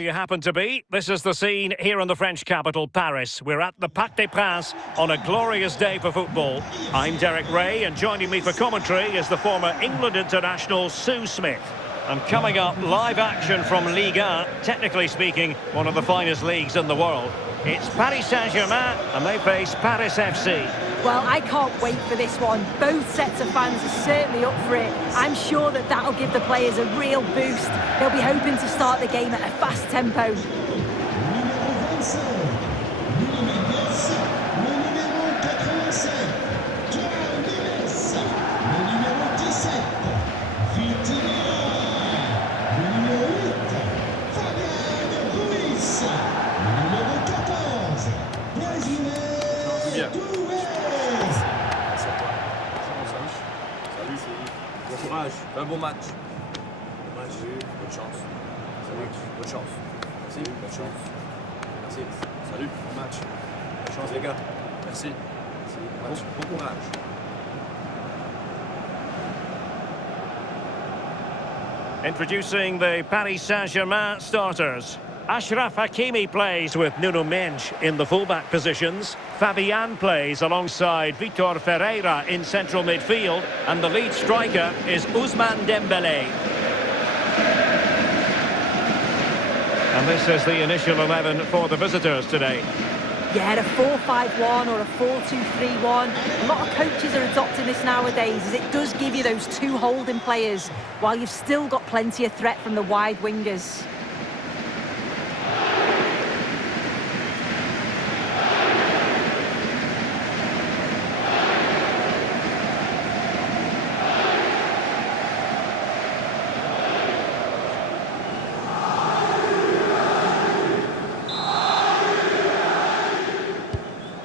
You happen to be. This is the scene here in the French capital, Paris. We're at the Parc des Princes on a glorious day for football. I'm Derek Ray, and joining me for commentary is the former England international Sue Smith. And coming up, live action from Ligue 1, technically speaking, one of the finest leagues in the world. It's Paris Saint-Germain, and they face Paris FC. Well, I can't wait for this one. Both sets of fans are certainly up for it. I'm sure that that'll give the players a real boost. They'll be hoping to start the game at a fast tempo. Un bon match. Bonne chance. Salut. Bonne chance. Merci. Bonne chance. Merci. Salut. Bon match. Bonne chance les gars. Merci. Merci. Bon courage. Introducing the Paris Saint-Germain starters. Achraf Hakimi plays with Nuno Mendes in the fullback positions. Fabian plays alongside Vitor Ferreira in central midfield. And the lead striker is Ousmane Dembélé. And this is the initial 11 for the visitors today. Yeah, a 4-5-1 or a 4-2-3-1. A lot of coaches are adopting this nowadays, as it does give you those two holding players, while you've still got plenty of threat from the wide wingers.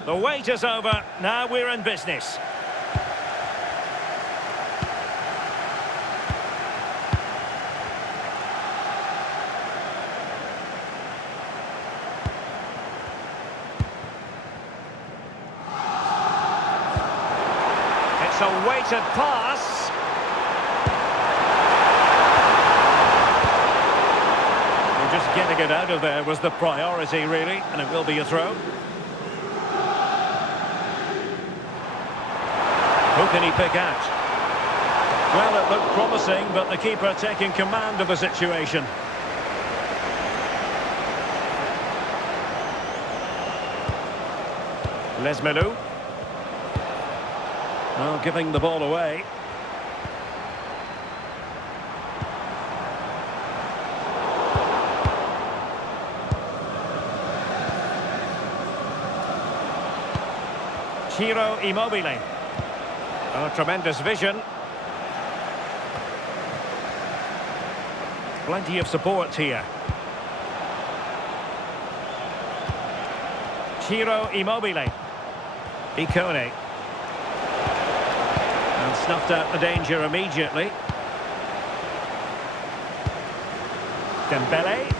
The wait is over. Now we're in business. It's a weighted pass. And just getting it out of there was the priority, really, and it will be a throw. Who can he pick out? Well, it looked promising, but the keeper taking command of the situation. Les Melou. Well, giving the ball away. Ciro Immobile. Oh, tremendous vision. Plenty of support here. Ciro Immobile. Ikone. And snuffed out the danger immediately. Dembele.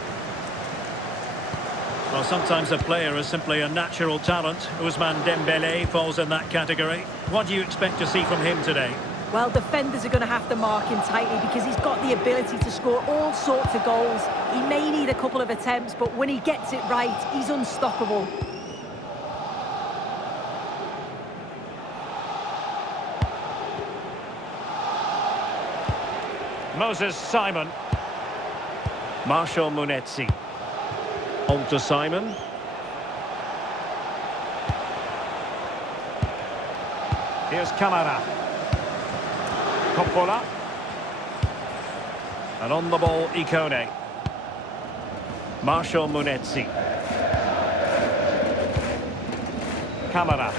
Well, sometimes a player is simply a natural talent. Ousmane Dembele falls in that category. What do you expect to see from him today? Well, defenders are going to have to mark him tightly because he's got the ability to score all sorts of goals. He may need a couple of attempts, but when he gets it right, he's unstoppable. Moses Simon. Marshall Munetsi. On to Simon. Here's Camara. Coppola. And on the ball, Ikone. Marshall Munetsi. Camara.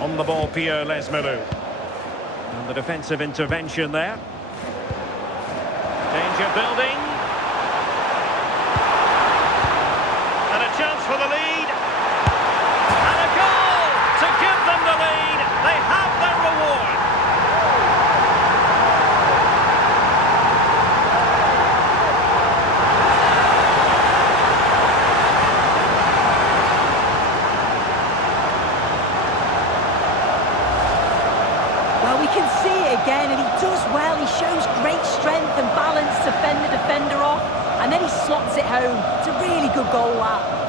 On the ball, Pierre Les Melou. And the defensive intervention there. Danger building. Chance for the lead, and a goal to give them the lead. They have their reward. Well, we can see it again, and he does well. He shows great strength and balance to fend the defender he slots it home. It's a really good goal, that.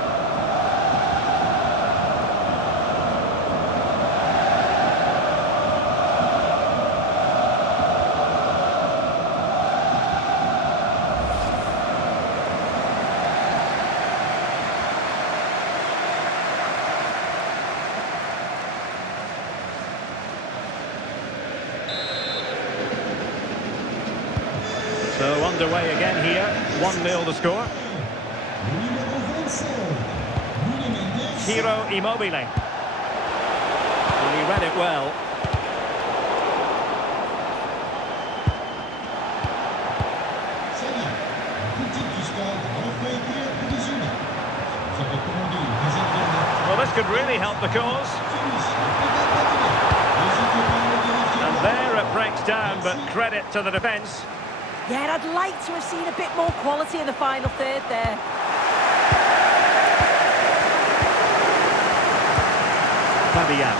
So underway again here, 1-0 the score. Ciro Immobile. Well, he read it well. Well, this could really help the cause. And there it breaks down, but credit to the defence. Yeah, I'd like to have seen a bit more quality in the final third there. Fabian.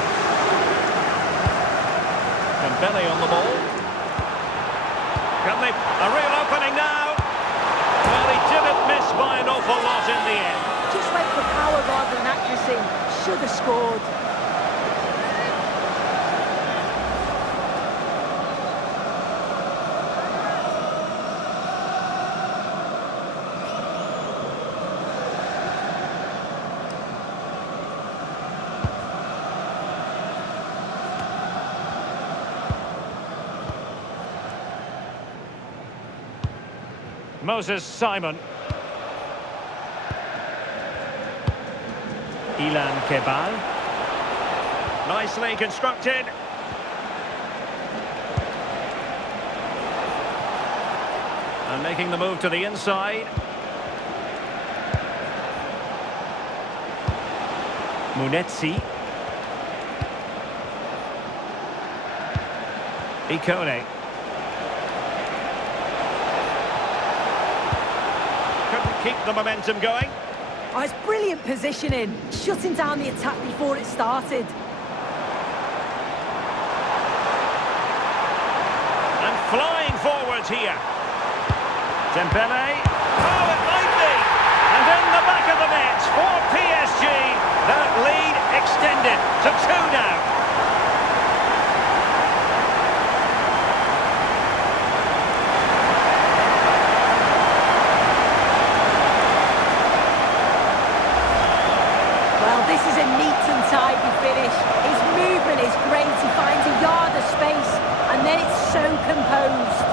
Dembele on the ball. Can they... A real opening now. Well, he didn't miss by an awful lot in the end. Just went for power rather than accuracy. Should have scored. Moses Simon. Ilan Kebal. Nicely constructed. And making the move to the inside. Munetsi. Ikone. Couldn't keep the momentum going. Oh, it's brilliant positioning, shutting down the attack before it started. And flying forwards here. Dembele. Oh, it might be. And in the back of the net for PSG. That lead extended to 2 now. This is a neat and tidy finish. His movement is great. He finds a yard of space, and then it's so composed.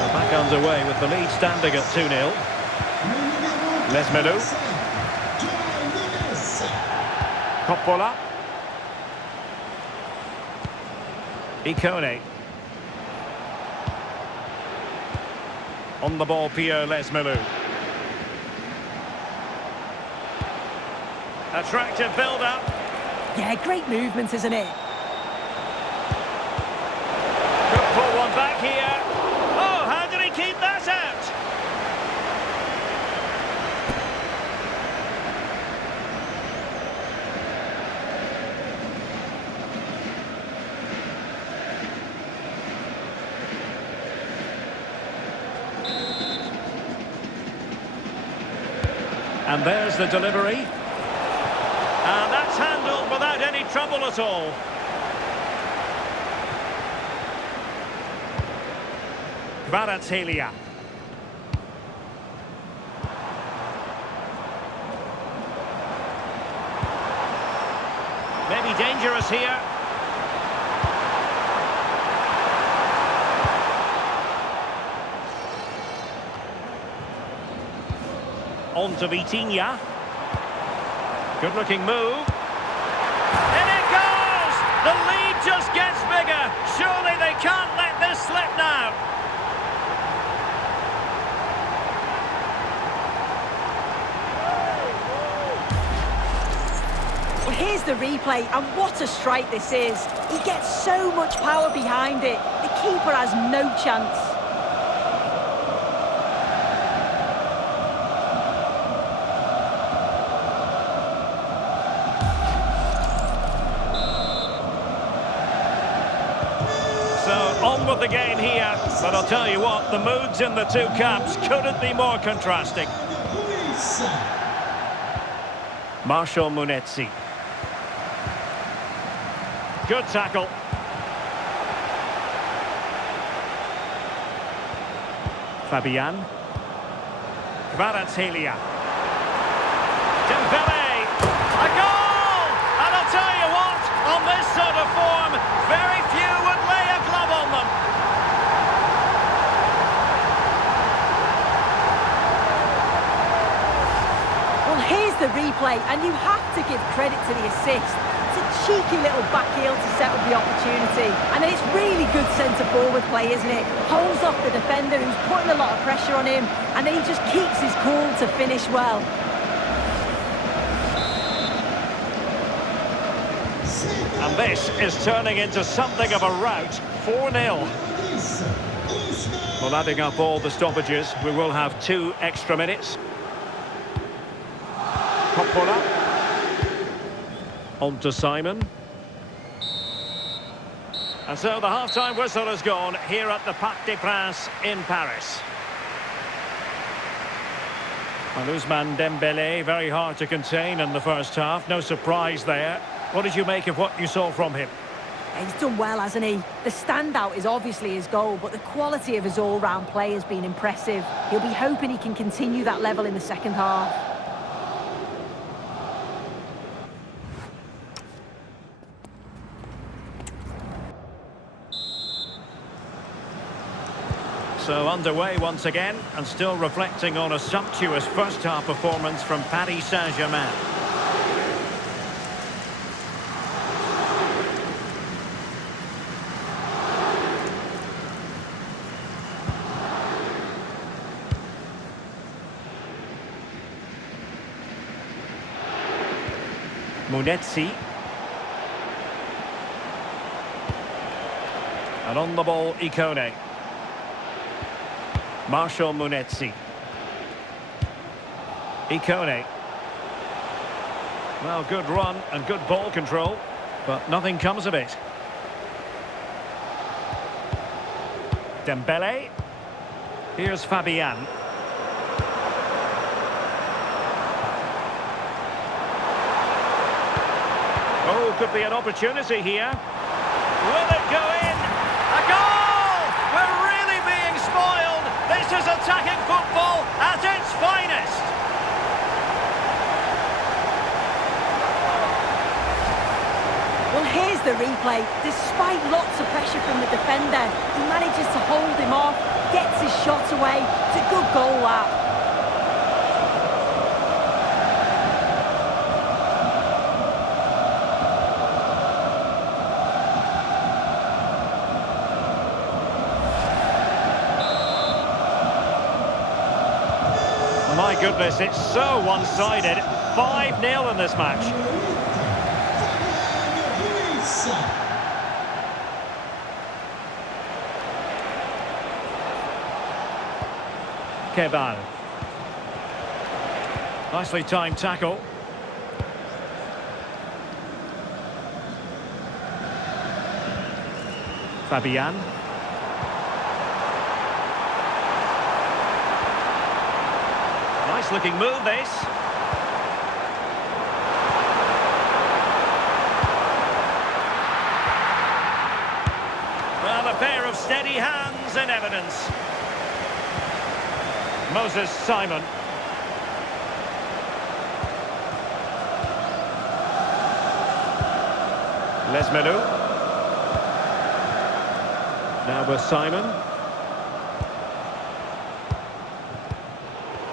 We're back underway with the lead standing at 2-0. Les Melou. Coppola. Ikone. On the ball, Pierre Les Melou. Attractive build-up. Yeah, great movement, isn't it? Could pull one back here. Oh, how did he keep that out? And there's the delivery. And that's handled without any trouble at all. Kvaratskhelia. Maybe dangerous here. On to Vitinha. Good looking move. And it goes! The lead just gets bigger. Surely they can't let this slip now. Well, here's the replay, and what a strike this is. He gets so much power behind it. The keeper has no chance. on with the game here, but I'll tell you what, the moods in the two camps couldn't be more contrasting. Marshall Munetsi. Good tackle. Fabian. Kvaratskhelia. Dembele. A goal! And I'll tell you what, on this sort of form, very few would lay a glove on them. Well, here's the replay, and you have to give credit to the assist. It's a cheeky little back heel to set up the opportunity. And it's really good centre-forward play, isn't it? Holds off the defender who's putting a lot of pressure on him, and then he just keeps his cool to finish well. And this is turning into something of a rout, 4-0. Well, adding up all the stoppages, we will have 2 extra minutes. Coppola. On to Simon. And so the half-time whistle has gone here at the Parc des Princes in Paris. And Ousmane Dembele, very hard to contain in the first half. No surprise there. What did you make of what you saw from him? He's done well, hasn't he? The standout is obviously his goal, but the quality of his all-round play has been impressive. He'll be hoping he can continue that level in the second half. So underway once again, and still reflecting on a sumptuous first-half performance from Paris Saint-Germain. Munetsi. And on the ball, Ikone. Marshall Munetsi. Ikone. Well, good run and good ball control, but nothing comes of it. Dembele. Here's Fabian. Oh, could be an opportunity here. Will it go in? A goal! We're really being spoiled. This is attacking football at its finest. Well, here's the replay. Despite lots of pressure from the defender, he manages to hold him off, gets his shot away. It's a good goal, that. My goodness, it's so one-sided. 5-0 in this match. Keval. Nicely timed tackle. Fabian. Nice looking move, this. Well, a pair of steady hands in evidence. Moses Simon. Les Melou. Now with Simon.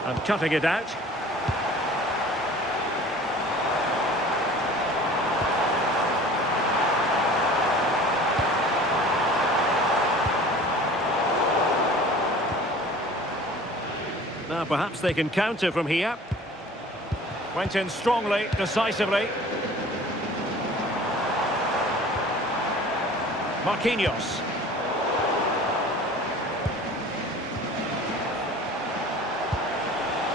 And cutting it out. Now perhaps they can counter from here. Went in strongly, decisively. Marquinhos.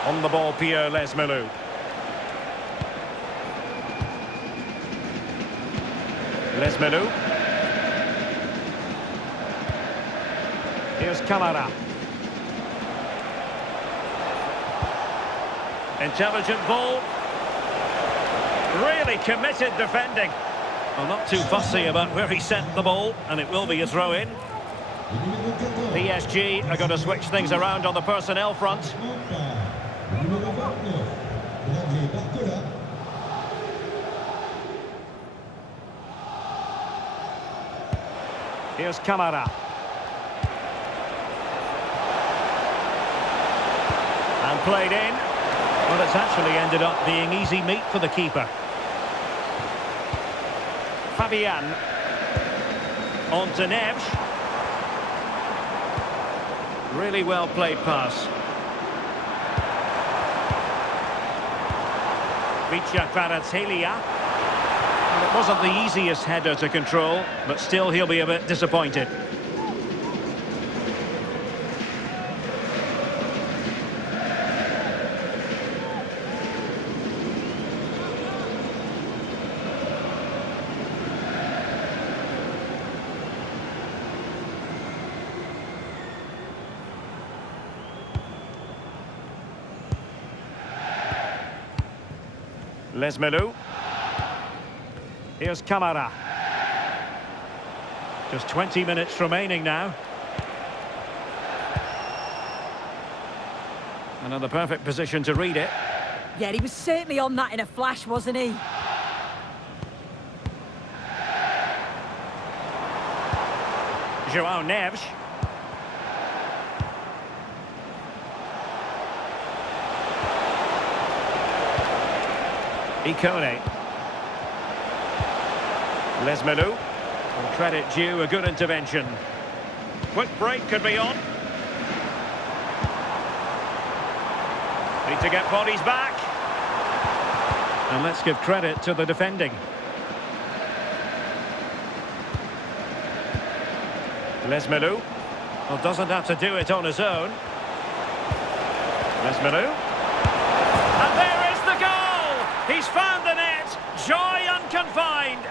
On the ball, Pierre Les Melou. Les Melou. Here's Camara. Intelligent ball. Really committed defending. Well, not too fussy about where he sent the ball, and it will be a throw-in. PSG are going to switch things around on the personnel front. Here's Camara. And played in. Well, it's actually ended up being easy meat for the keeper. Fabian. On to Neves. Really well played pass. Vicha Kvaratskhelia. It wasn't the easiest header to control, but still he'll be a bit disappointed. Lesmelu. Here's Camara. Just 20 minutes remaining now. Another perfect position to read it. Yeah, he was certainly on that in a flash, wasn't he? João Neves. Ikone. Lesmelu. And credit due, a good intervention. Quick break could be on. Need to get bodies back. And let's give credit to the defending. Lesmelu. Well, doesn't have to do it on his own. Lesmelu. And there is the goal! He's found the net. Joy unconfined.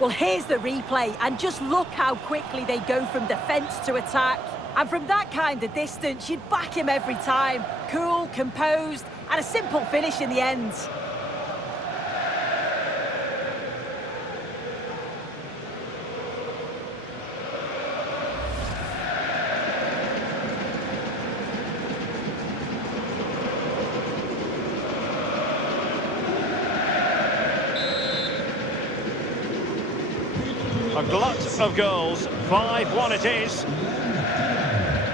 Well, here's the replay, and just look how quickly they go from defence to attack. And from that kind of distance, you'd back him every time. Cool, composed, and a simple finish in the end. A glut of goals. 5-1 it is.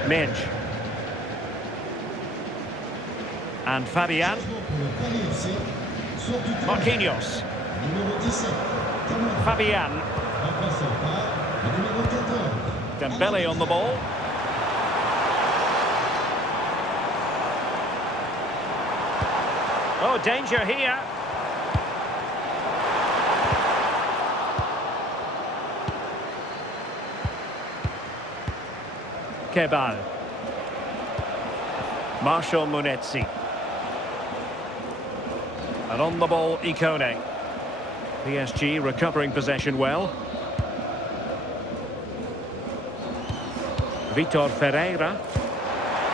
Minge. And Fabian. Marquinhos. Fabian. Dembele on the ball. Oh, danger here. Kebal. Marshall Munetsi. And on the ball, Ikone. PSG recovering possession well. Vitor Ferreira.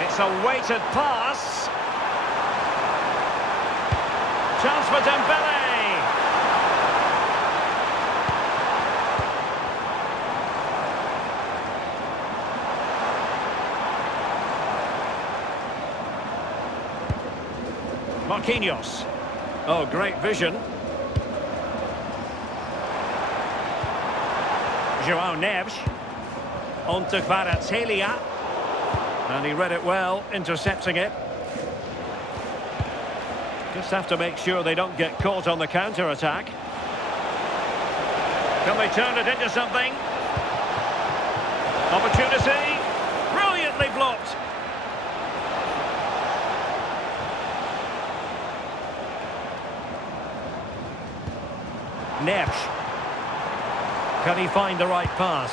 It's a weighted pass. Chance for Dembele. Marquinhos. Oh, great vision. João Neves. On to Kvaratskhelia. And he read it well, intercepting it. Just have to make sure they don't get caught on the counter-attack. Can they turn it into something? Opportunity. Brilliantly blocked. Neves. Can he find the right pass?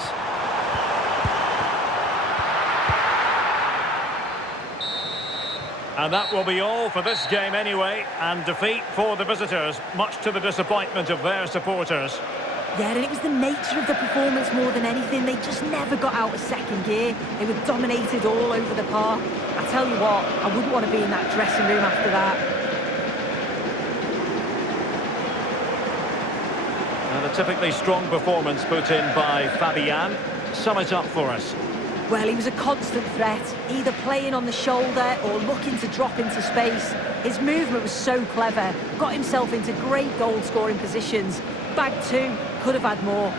And that will be all for this game anyway, and defeat for the visitors, much to the disappointment of their supporters. Yeah, and it was the nature of the performance more than anything. They just never got out of second gear. They were dominated all over the park. I tell you what, I wouldn't want to be in that dressing room after that. And a typically strong performance put in by Fabian. Sum it up for us. Well, he was a constant threat, either playing on the shoulder or looking to drop into space. His movement was so clever, got himself into great goal-scoring positions. Bag two, could have had more.